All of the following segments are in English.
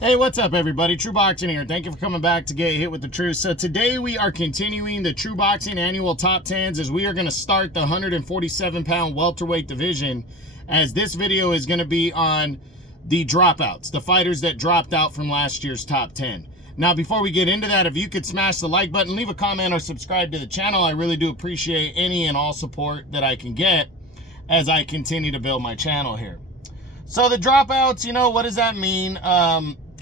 Hey, what's up, everybody? True Boxing here. Thank you for coming back to Get Hit with the Truth. So today we are continuing the True Boxing annual top 10s as we are going to start the 147-pound welterweight division, as this video is going to be on the dropouts, the fighters that dropped out from last year's top 10. Now, before we get into that, if you could smash the like button, leave a comment, or subscribe to the channel, I really do appreciate any and all support that I can get as I continue to build my channel here. So the dropouts, you know, what does that mean?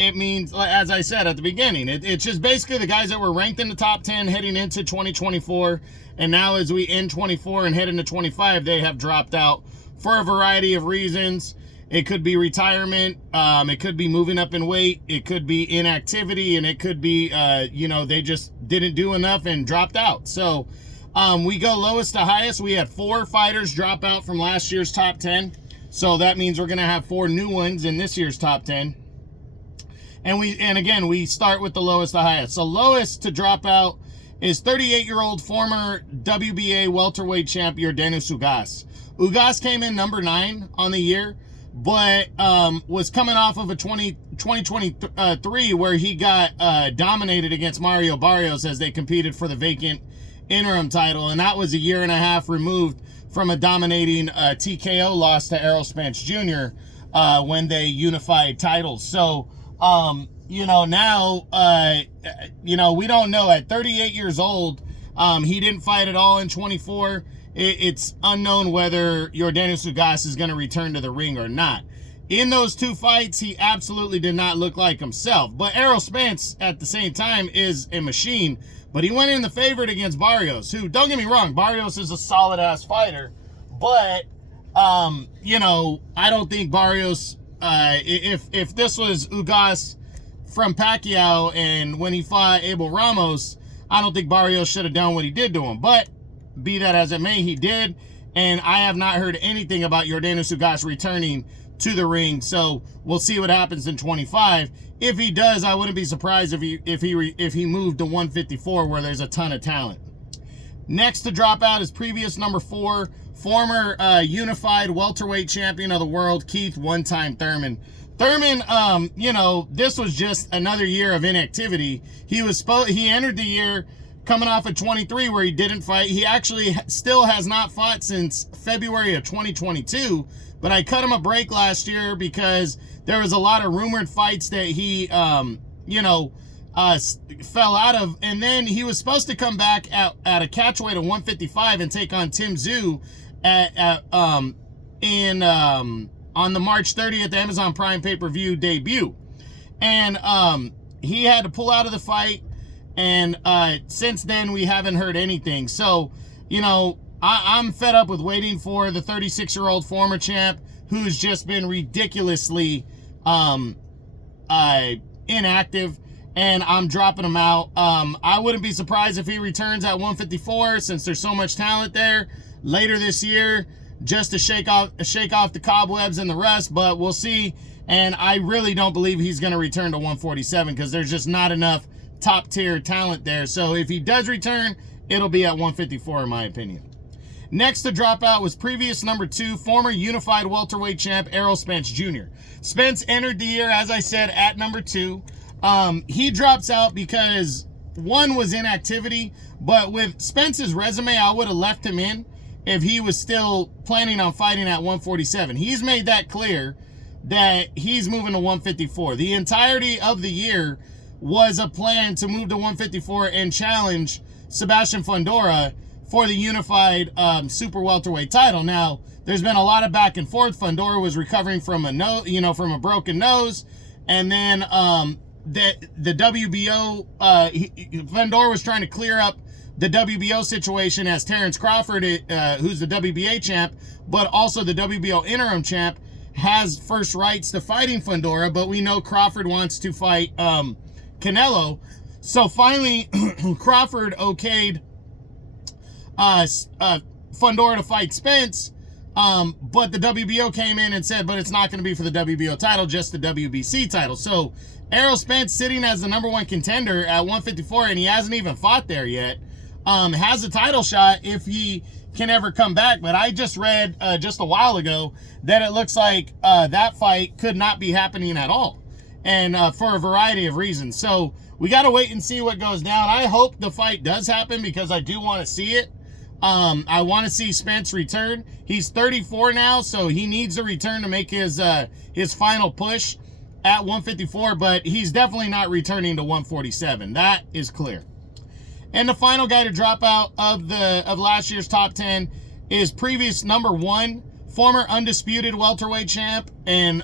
It means, as I said at the beginning, it's just basically the guys that were ranked in the top 10 heading into 2024. And now as we end 24 and head into 25, they have dropped out for a variety of reasons. It could be retirement. It could be moving up in weight. It could be inactivity. And it could be, you know, they just didn't do enough and dropped out. So we go lowest to highest. We had 4 fighters drop out from last year's top 10. So that means we're going to have 4 new ones in this year's top 10. And again, we start with the lowest to highest. So lowest to drop out is 38-year-old former WBA welterweight champ Yordenis Ugas. Ugas came in number 9 on the year, but was coming off of a 2023 where he got dominated against Mario Barrios as they competed for the vacant interim title. And that was a year and a half removed from a dominating TKO loss to Errol Spence Jr. When they unified titles. So, you know, now, you know, we don't know. At 38 years old, he didn't fight at all in 24. It's unknown whether Yordenis Ugas is going to return to the ring or not. In those 2 fights, he absolutely did not look like himself. But Errol Spence, at the same time, is a machine. But he went in the favorite against Barrios, who, don't get me wrong, Barrios is a solid-ass fighter. But, you know, I don't think Barrios... if this was Ugas from Pacquiao and when he fought Abel Ramos, I don't think Barrios should have done what he did to him. But be that as it may, he did. And I have not heard anything about Yordenis Ugas returning to the ring. So we'll see what happens in 25. If he does, I wouldn't be surprised if he moved to 154 where there's a ton of talent. Next to drop out is previous number 4, former unified welterweight champion of the world, Keith one-time Thurman. Thurman, you know, this was just another year of inactivity. He entered the year coming off of 23 where he didn't fight. He actually still has not fought since February of 2022, but I cut him a break last year because there was a lot of rumored fights that he, you know, fell out of, and then he was supposed to come back at a catchweight of 155 and take on Tim Tszyu on the March 30th Amazon Prime pay-per-view debut. And he had to pull out of the fight, and since then we haven't heard anything. So, you know, I'm fed up with waiting for the 36-year-old former champ who's just been ridiculously inactive, and I'm dropping him out. I wouldn't be surprised if he returns at 154 since there's so much talent there later this year, just to shake off the cobwebs and the rust, but we'll see. And I really don't believe he's going to return to 147 because there's just not enough top-tier talent there. So if he does return, it'll be at 154 in my opinion. Next to drop out was previous number 2, former unified welterweight champ Errol Spence Jr. Spence entered the year, as I said, at number 2. He drops out because 1 was inactivity, but with Spence's resume, I would have left him in if he was still planning on fighting at 147. He's made that clear that he's moving to 154. The entirety of the year was a plan to move to 154 and challenge Sebastian Fundora for the unified super welterweight title. Now, there's been a lot of back and forth. Fundora was recovering from a broken nose, and then the WBO, Fundora was trying to clear up the WBO situation as Terrence Crawford, who's the WBA champ, but also the WBO interim champ, has first rights to fighting Fundora, but we know Crawford wants to fight Canelo. So finally, Crawford okayed Fundora to fight Spence, but the WBO came in and said, but it's not going to be for the WBO title, just the WBC title. So Errol Spence, sitting as the number 1 contender at 154, and he hasn't even fought there yet, has a title shot if he can ever come back. But I just read just a while ago that it looks like that fight could not be happening at all. and for a variety of reasons. So we got to wait and see what goes down. I hope the fight does happen because I do want to see it. I want to see Spence return. He's 34 now, so he needs to return to make his final push at 154, but he's definitely not returning to 147. That is clear. And the final guy to drop out of last year's top 10 is previous number 1, former undisputed welterweight champ, and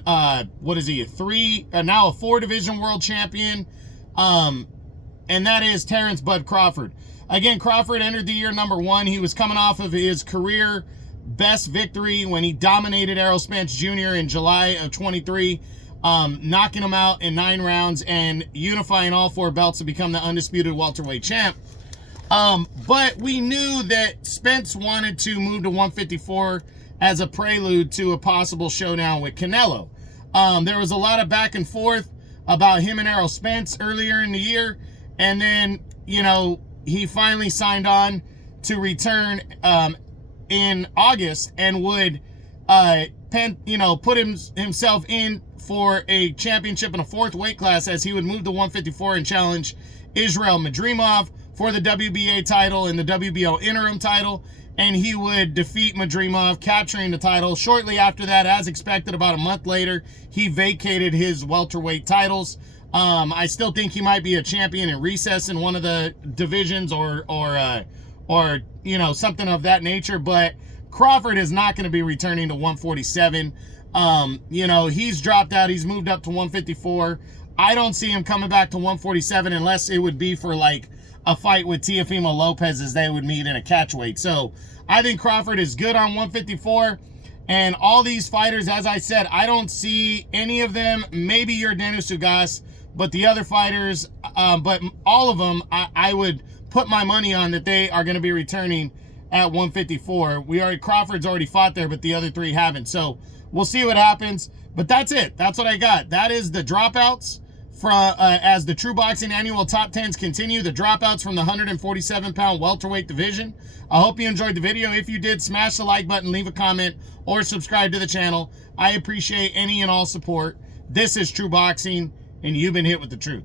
what is he, now a 4-division world champion, and that is Terrence Bud Crawford. Again, Crawford entered the year number 1. He was coming off of his career best victory when he dominated Errol Spence Jr. in July of 23, knocking him out in 9 rounds and unifying all 4 belts to become the undisputed welterweight champ. But we knew that Spence wanted to move to 154 as a prelude to a possible showdown with Canelo. There was a lot of back and forth about him and Errol Spence earlier in the year, and then, you know, he finally signed on to return in August and would put himself in for a championship in a 4th weight class, as he would move to 154 and challenge Israel Madrimov for the WBA title and the WBO interim title, and he would defeat Madrimov, capturing the title. Shortly after that, as expected, about a month later, he vacated his welterweight titles. I still think he might be a champion in recess in one of the divisions or you know, something of that nature, but Crawford is not going to be returning to 147. You know, he's dropped out. He's moved up to 154. I don't see him coming back to 147 unless it would be for like a fight with Teofimo Lopez, as they would meet in a catchweight. So I think Crawford is good on 154. And all these fighters, as I said, I don't see any of them, maybe Yordenis Ugas, but the other fighters, but all of them, I would put my money on that they are going to be returning at 154. Crawford's already fought there, but the other 3 haven't. So we'll see what happens. But that's it. That's what I got. That is the dropouts from as the True Boxing annual top 10s continue. The dropouts from the 147-pound welterweight division. I hope you enjoyed the video. If you did, smash the like button, leave a comment, or subscribe to the channel. I appreciate any and all support. This is True Boxing, and you've been hit with the truth.